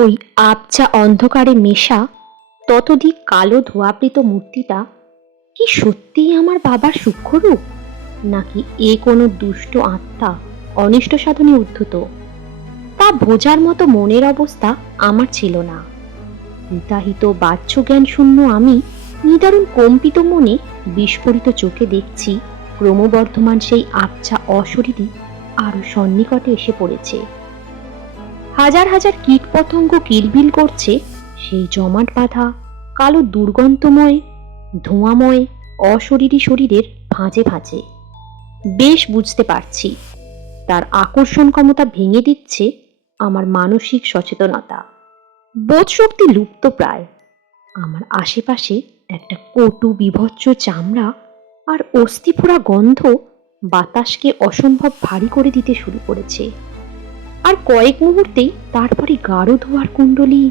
ওই আবছা অন্ধকারে মেশা, ততোধিক কালো ধোয়াবৃত মূর্তিটা কি সত্যিই আমার বাবার সূক্ষ্মরূপ নাকি এ কোনো দুষ্ট আত্মা অনিষ্ট সাধনে উদ্ধত? তা বোঝার মতো মনের অবস্থা আমার ছিল না। হিতাহিত বাহ্য জ্ঞান শূন্য আমি নিদারুণ কম্পিত মনে বিস্ফোরিত চোখে দেখছি ক্রমবর্ধমান সেই আবছা অশরীরই আরও সন্নিকটে এসে পড়েছে। হাজার হাজার কীট পতঙ্গ কিলবিল করছে, সেই জমাট বাঁধা, কালো দুর্গন্ধময়, ধোঁয়াময়, অশরীরী শরীরের ভাঁজে ভাঁজে। বেশ বুঝতে পারছি, তার আকর্ষণ ক্ষমতা ভেঙে দিচ্ছে আমার মানসিক সচেতনতা। বোধশক্তি লুপ্ত প্রায়। আমার আশেপাশে একটা কটু বিভৎস চামড়া আর অস্থিপোড়া গন্ধ বাতাসকে অসম্ভব ভারী করে দিতে শুরু করেছে। আর কয়েক মুহূর্তেই তারপরে গাঢ় ধোয়ার কুণ্ডলী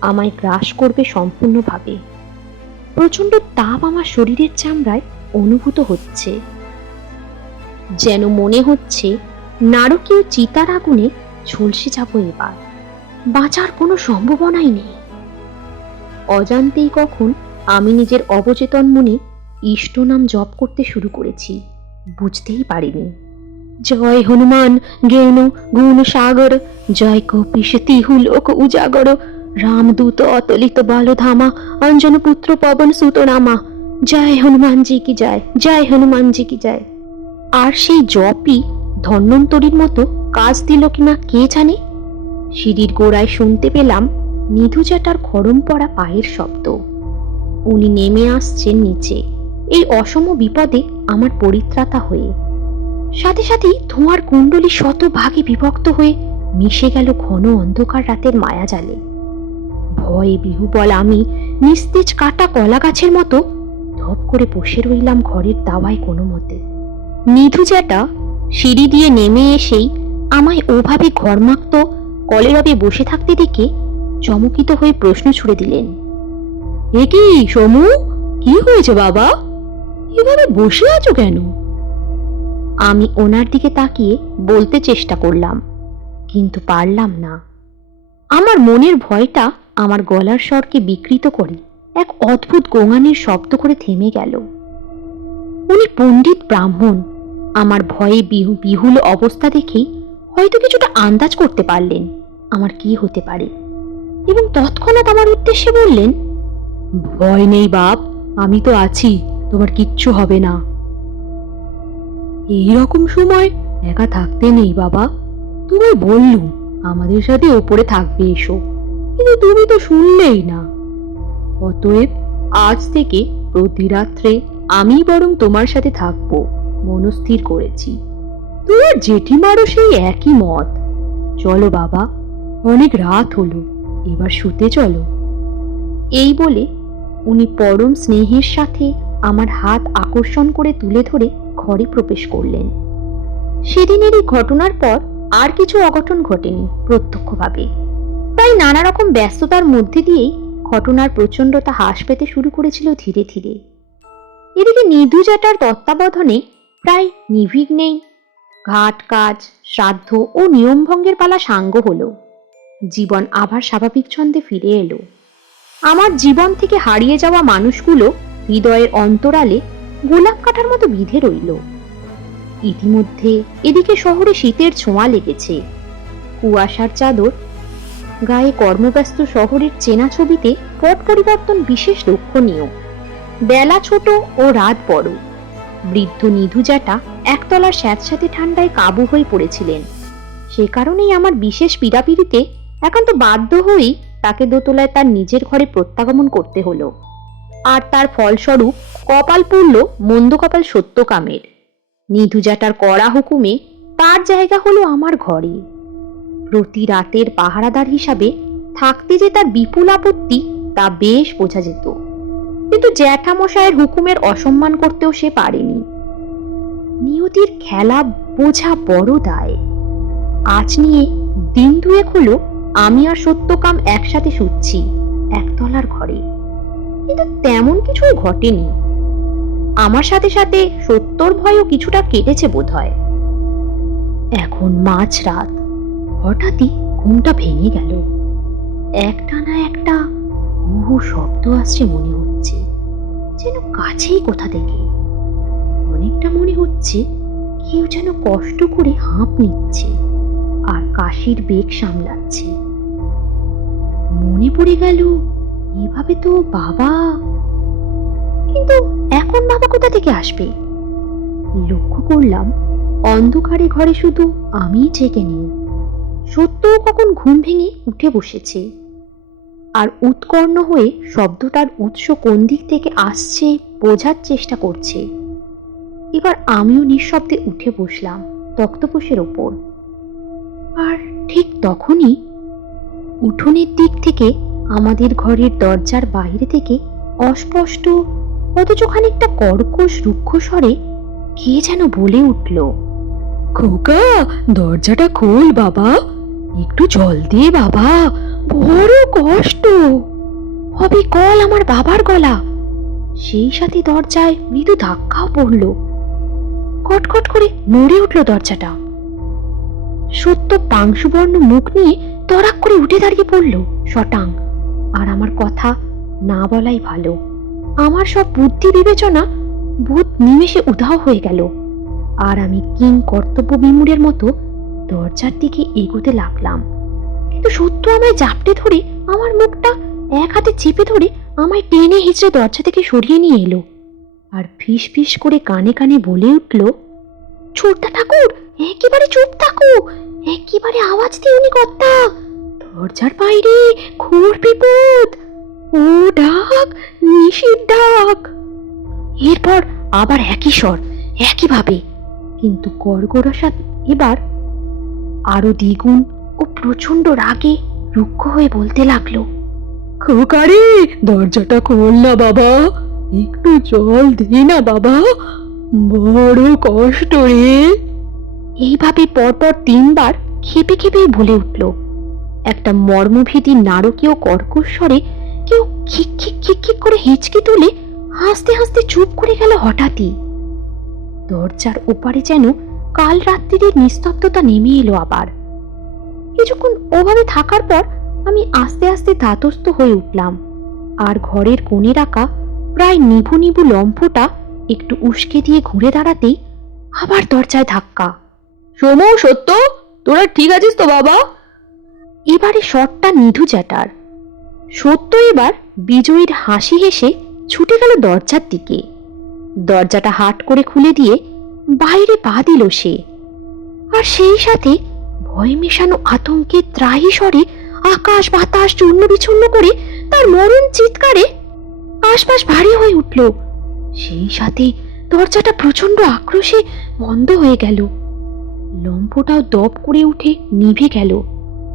আমায় গ্রাস করবে সম্পূর্ণভাবে। প্রচণ্ড তাপ আমার শরীরের চামড়ায় অনুভূত হচ্ছে। যেন মনে হচ্ছে নারকীয় চিতার আগুনে ঝলসে যাব এবার। বাঁচার কোনো সম্ভাবনাই নেই। অজান্তেই কখন আমি নিজের অবচেতন মনে ইষ্ট নাম জপ করতে শুরু করেছি, বুঝতেই পারিনি। জয় হনুমান জ্ঞান গুণ সাগর, জয় কপিশ, তিহু লোক উজাগর রামদূত অতলিত বলধামা, অঞ্জন পুত্র পবন সুত রামা জয় হনুমানজি কি যায় জয় হনুমানজি কি যায় আর সেই জপই ধন্বন্তরীর মতো কাজ দিল কিনা কে জানে? সিঁড়ির গোড়ায় শুনতে পেলাম নিধুজাটার খরম পড়া পায়ের শব্দ। উনি নেমে আসছেন নিচে। এই অসম বিপদে আমার পরিত্রাতা হয়ে সাথে সাথেই ধোঁয়ার কুণ্ডলী শত ভাগে বিভক্ত হয়ে মিশে গেল ঘন অন্ধকার রাতের মায়াজালে। ভয়ে বিহুবল আমি নিস্তেজ কাটা কলা গাছের মতো ধপ করে বসে রইলাম ঘরের দাওয়ায় কোনো মতে। নিধুজাটা সিঁড়ি দিয়ে নেমে এসেই আমায় ওভাবে ঘরমাক্ত কলেরবে বসে থাকতে দেখে চমকিত হয়ে প্রশ্ন ছুড়ে দিলেন, এ কি, সমু? কি হয়েছে বাবা? এভাবে বসে আছো কেন? আমি ওনার দিকে তাকিয়ে বলতে চেষ্টা করলাম, কিন্তু পারলাম না। আমার মনের ভয়টা আমার গলার স্বরকে বিকৃত করে, এক অদ্ভুত গোঙানির শব্দ করে থেমে গেল। উনি পণ্ডিত ব্রাহ্মণ, আমার ভয়ে বিহু, বিহুল অবস্থা দেখেই হয়তো কিছুটা আন্দাজ করতে পারলেন আমার কি হতে পারে। এবং তৎক্ষণাৎ আমার উদ্দেশ্যে বললেন, ভয় নেই বাপ, আমি তো আছি, তোমার কিচ্ছু হবে না। এই রকম সময় একা থাকতে নেই বাবা। তুমি বললুম, আমাদের সাথে ওপরে থাকবে এসো। কিন্তু তুমি তো শুনলেই না। অতএব আজ থেকে প্রতি রাত্রে আমি বরং তোমার সাথে থাকব, মনস্থির করেছি। তোমার জেঠিমারও সেই একই মত। চলো বাবা, অনেক রাত হলো, এবার শুতে চলো। এই বলে উনি পরম স্নেহের সাথে আমার হাত আকর্ষণ করে তুলে ধরে ঘরে প্রবেশ করলেন। সেদিনের এই ঘটনার পর আর কিছু অঘটন ঘটেনি প্রত্যক্ষভাবে। তাই নানা রকম ব্যস্ততার মধ্যে দিয়েই ঘটনার প্রচণ্ডতা হ্রাস পেতে শুরু করেছিল ধীরে ধীরে। এদিকে নিধুজাটার তত্ত্বাবধানে প্রায় নির্বিঘ্নেই ঘাট কাজ, শ্রাদ্ধ ও নিয়মভঙ্গের পালা সাঙ্গ হলো। জীবন আবার স্বাভাবিক ছন্দে ফিরে এলো। আমার জীবন থেকে হারিয়ে যাওয়া মানুষগুলো হৃদয়ের অন্তরালে গোলাপ কাটার মতো বিধে রইল। ইতিমধ্যে এদিকে শহরে শীতের ছোঁয়া লেগেছে। কুয়াশার চাদর, গায়ে কর্মব্যস্ত শহরের চেনা ছবিতে পট পরিবর্তন বিশেষ লক্ষণীয়। বেলা ছোট ও রাত বড়। বৃদ্ধ নিধুজাটা একতলার স্যাঁতস্যাঁতে ঠান্ডায় কাবু হয়ে পড়েছিলেন। সে কারণেই আমার বিশেষ পীড়াপিড়িতে একান্ত বাধ্য হয়েই তাকে দোতলায় তার নিজের ঘরে প্রত্যাগমন করতে হলো। আর তার ফলস্বরূপ কপাল পড়ল মন্দ কপাল সত্যকামের নিধুজাটার কড়া হুকুমে তার জায়গা হলো আমার ঘরে। প্রতি রাতের পাহারাদার হিসাবে থাকতে যে তার বিপুল আপত্তি, তা বেশ বোঝা যেত। কিন্তু জ্যাঠামশায়ের হুকুমের অসম্মান করতেও সে পারেনি। নিয়তির খেলা বোঝা বড় দায়। আজ নিয়ে দিন দুয়েক হলো আমি আর সত্যকাম একসাথে শুচ্ছি, একতলার ঘরে। কিন্তু তেমন কিছুই ঘটেনি। আমার সাথে সাথে সত্যর ভয়ও কিছুটা কেটেছে বোধ হয় এখন মাঝ রাত। হঠাৎই ঘুমটা ভেঙে গেল। একটা না একটা বহু শব্দ আসছে মনে হচ্ছে, যেন কাছেই কোথা থেকে। অনেকটা মনে হচ্ছে কেউ যেন কষ্ট করে হাঁপ নিচ্ছে আর কাশির বেগ সামলাচ্ছে। মনে পড়ে গেল, এভাবে তো বাবা। কিন্তু এখন বাবা কোথা থেকে আসবে? লক্ষ্য করলাম, অন্ধকারে ঘরে শুধু আমিই জেগে নেই। সত্যও কখন ঘুম ভেঙে উঠে বসেছে। আর উৎকর্ণ হয়ে শব্দটার উৎস কোন দিক থেকে আসছে বোঝার চেষ্টা করছে। এবার আমিও নিঃশব্দে উঠে বসলাম তক্তপোষের ওপর। আর ঠিক তখনই উঠোনের দিক থেকে আমাদের ঘরের দরজার বাইরে থেকে অস্পষ্ট অথচ খানিকটা কর্কশ, রুক্ষ স্বরে কে যেন বলে উঠল, খোকা, দরজাটা খোল বাবা, একটু জল দিয়ে বাবা, বড় কষ্ট। হবে কল আমার বাবার গলা। সেই সাথে দরজায় মৃদু ধাক্কাও পড়ল। কটকট করে নড়ে উঠল দরজাটা। সত্য পাংশুবর্ণ মুখ নিয়ে তরাক করে উঠে দাঁড়িয়ে পড়ল শটাং। আর আমার কথা না বলাই ভালো। আমার সব বুদ্ধি বিবেচনা ভূত নিমেষে উধাও হয়ে গেল। আর আমি কিং কর্তব্য বিমুরের মতো দরজার দিকে এগোতে লাগলাম। কিন্তু সত্য আমায় জাপটে ধরে আমার মুখটা এক হাতে চেপে ধরে আমায় টেনে হিচড়ে দরজা থেকে সরিয়ে নিয়ে এলো। আর ফিস ফিস করে কানে কানে বলে উঠল ছোট্টা ঠাকুর, একেবারে চুপ থাকো, একেবারে আওয়াজ দিওনি কর্তা। দরজার বাইরে ঘোর বিপদ। ও ডাক নিশির ডাক এরপর আবার একই স্বর একইভাবে। কিন্তু গড়গড়াসাত এবার আরও দ্বিগুণ ও প্রচণ্ড রাগে রুক্ষ হয়ে বলতে লাগল খোকারে দরজাটা খোল না বাবা। একটু জল দে না বাবা। বড় কষ্ট রে। এইভাবে পরপর তিনবার খেপে খেপে বলে উঠল একটা মর্মভীতি নারকীয় কর্কশ স্বরে কেউ খিক খিক খিক খিক করে হিচকি তুলে হাসতে হাসতে চুপ করে গেল হঠাৎই। দরজার ওপারে যেন কাল রাত্রির নিস্তব্ধতা নেমে এলো আবার। কিছুক্ষণ ওভাবে থাকার পর আমি আস্তে আস্তে ধাতস্থ হয়ে উঠলাম। আর ঘরের কোণে রাখা প্রায় নিভু নিভু লম্ফটা একটু উস্কে দিয়ে ঘুরে দাঁড়াতেই আবার দরজায় ধাক্কা। সোম সত্য? তোরা ঠিক আছিস তো বাবা? এবারে শটটা নিধু চ্যাটার। সত্য এবার বিজয়ীর হাসি হেসে ছুটে গেল দরজার দিকে। দরজাটা হাট করে খুলে দিয়ে বাইরে পা দিল সে। আর সেই সাথে ভয় মেশানো আতঙ্কে ত্রাহি স্বরে আকাশ বাতাস চূর্ণ বিচূর্ণ করে তার মরণ চিৎকারে আশপাশ ভারী হয়ে উঠল। সেই সাথে দরজাটা প্রচণ্ড আক্রোশে বন্ধ হয়ে গেল। লম্ফটাও দপ করে উঠে নিভে গেল।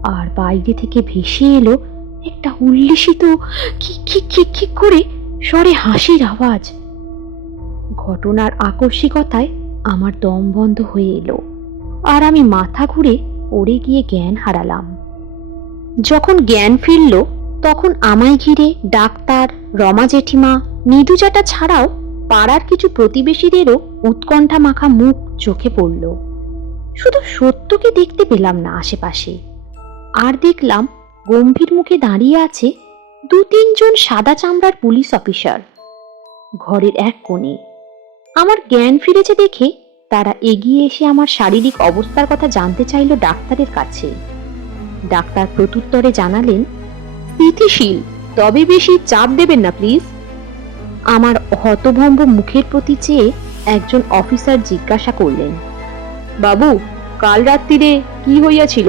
আর বাইরে থেকে ভেসে এলো একটা উল্লিসিত করে স্বরে হাসির আওয়াজ। ঘটনার আকস্মিকতায় আমার দম বন্ধ হয়ে এলো আর আমি মাথা ঘুরে পড়ে গিয়ে জ্ঞান হারালাম। যখন জ্ঞান ফিরল, তখন আমায় ঘিরে ডাক্তার, রমা জেঠিমা নিদুজাটা ছাড়াও পাড়ার কিছু প্রতিবেশীদেরও উৎকণ্ঠা মাখা মুখ চোখে পড়ল। শুধু সত্যকে দেখতে পেলাম না আশেপাশে। আর দেখলাম গম্ভীর মুখে দাঁড়িয়ে আছে দু তিনজন সাদা চামড়ার পুলিশ অফিসার। ঘরের এক কোণে। আমার জ্ঞান ফিরেছে দেখে তারা এগিয়ে এসে আমার শারীরিক অবস্থার কথা জানতে চাইল ডাক্তারের কাছে। ডাক্তার প্রত্যুত্তরে জানালেন, স্থিতিশীল, তবে বেশি চাপ দেবেন না, প্লিজ। আমার হতভম্ব মুখের প্রতি চেয়ে একজন অফিসার জিজ্ঞাসা করলেন, বাবু, কাল রাত্রিরে কি হইয়াছিল?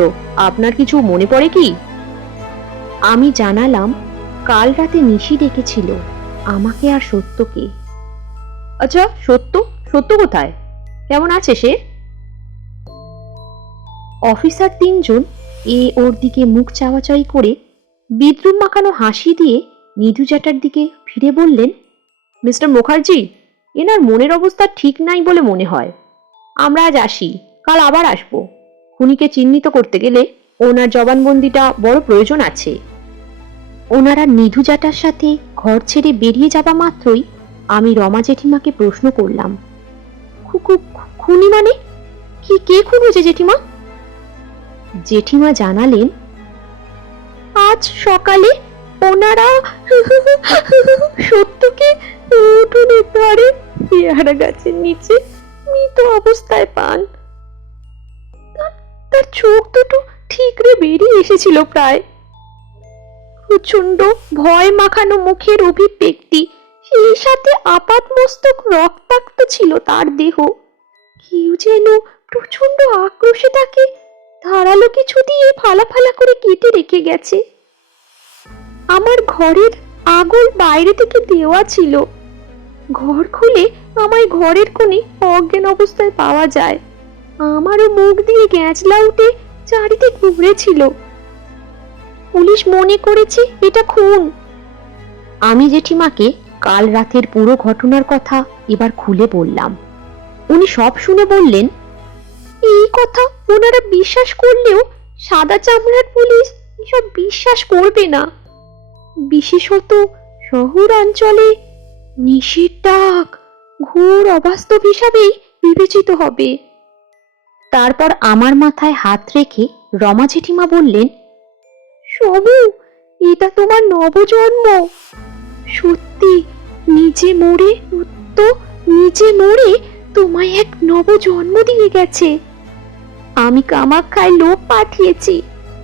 আপনার কিছু মনে পড়ে কি? আমি জানালাম কাল রাতে নিশি ডেকেছিল আমাকে আর সত্যকে। আচ্ছা সত্য? সত্য কোথায়? কেমন আছে সে? অফিসার তিনজন এ ওর দিকে মুখ চাওয়াচাই করে বিদ্রুপ মাখানো হাসি দিয়ে নিধু জ্যাটার দিকে ফিরে বললেন মিস্টার মুখার্জি এনার মনের অবস্থা ঠিক নাই বলে মনে হয়। আমরা আজ আসি কাল আবার আসব। খুনিকে চিহ্নিত করতে গেলে ওনার জবানবন্দিটা বড় প্রয়োজন আছে। ওনারা নিধু জাটার সাথে ঘর ছেড়ে বেরিয়ে যাবা মাত্রই আমি রমা জেঠিমাকে প্রশ্ন করলাম খুনি মানে? কি, কে খুন হয়েছে জেঠিমা? জেঠিমা জানালেন, আজ সকালে ওনারা সত্যকে উঠোনের ধারে পেয়ারা গাছের নিচে মৃত অবস্থায় পান। তার চোখ দুটো ঠিকরে বেরিয়ে এসেছিল প্রায়। প্রচণ্ড ভয় মাখানো মুখের অভিব্যক্তি। সেই সাথে আপাত মস্তক রক্তাক্ত ছিল তার দেহ। কেউ যেন প্রচণ্ড আক্রোশে তাকে ধারালো কিছু দিয়ে ফালা ফালা করে কেটে রেখে গেছে। আমার ঘরের আগল বাইরে থেকে দেওয়া ছিল। ঘর খুলে আমায় ঘরের কোণে অজ্ঞান অবস্থায় পাওয়া যায়। আমারও মুখ দিয়ে গ্যাঁচলা উঠে চারিদিক ঘুরেছিল পুলিশ মনে করেছে এটা খুন। আমি জেঠিমাকে কাল রাতের পুরো ঘটনার কথা এবার খুলে বললাম। উনি সব শুনে বললেন, এই কথা ওনারা বিশ্বাস করলেও সাদা চামড়ার পুলিশ এসব বিশ্বাস করবে না। বিশেষত শহরাঞ্চলে নিশির ডাক ঘোর অবাস্তব হিসাবেই বিবেচিত হবে। তারপর আমার মাথায় হাত রেখে রমা জেঠিমা বললেন সবু এটা তোমার নবজন্ম। সত্যি, নিজে মরে তো নিজে মরে তোমায় এক নবজন্ম দিয়ে গেছে। আমি কামাখ্যায় লোক পাঠিয়েছি,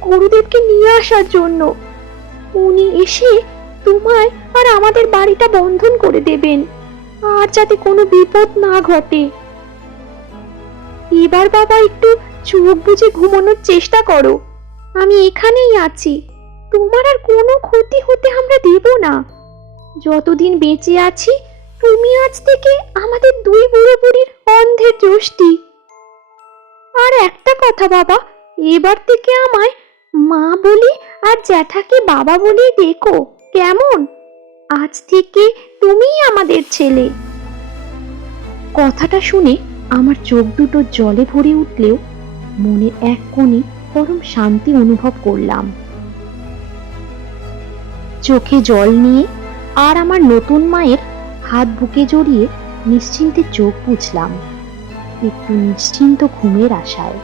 গুরুদেবকে নিয়ে আসার জন্য। উনি এসে তোমায় আর আমাদের বাড়িটা বন্ধন করে দেবেন, আর যাতে কোনো বিপদ না ঘটে। এবার বাবা একটু চোখ বুজে ঘুমানোর চেষ্টা করো। আমি এখানেই আছি। তোমার আর কোনো ক্ষতি হতে আমরা দেব না। যতদিন বেঁচে আছি, তুমি আজ থেকে আমাদের দুই বুড়ো বুড়ির অন্ধের যষ্টি আর একটা কথা বাবা, এবার থেকে আমায় মা বলি আর জ্যাঠাকে বাবা বলি ডেকো, কেমন? আজ থেকে তুমিই আমাদের ছেলে। কথাটা শুনে আমার চোখ দুটো জলে ভরে উঠলেও মনে এক কোণে পরম শান্তি অনুভব করলাম। চোখে জল নিয়ে আর আমার নতুন মায়ের হাত বুকে জড়িয়ে নিশ্চিন্তে চোখ বুঝলাম। একটু নিশ্চিন্ত ঘুমের আশায়।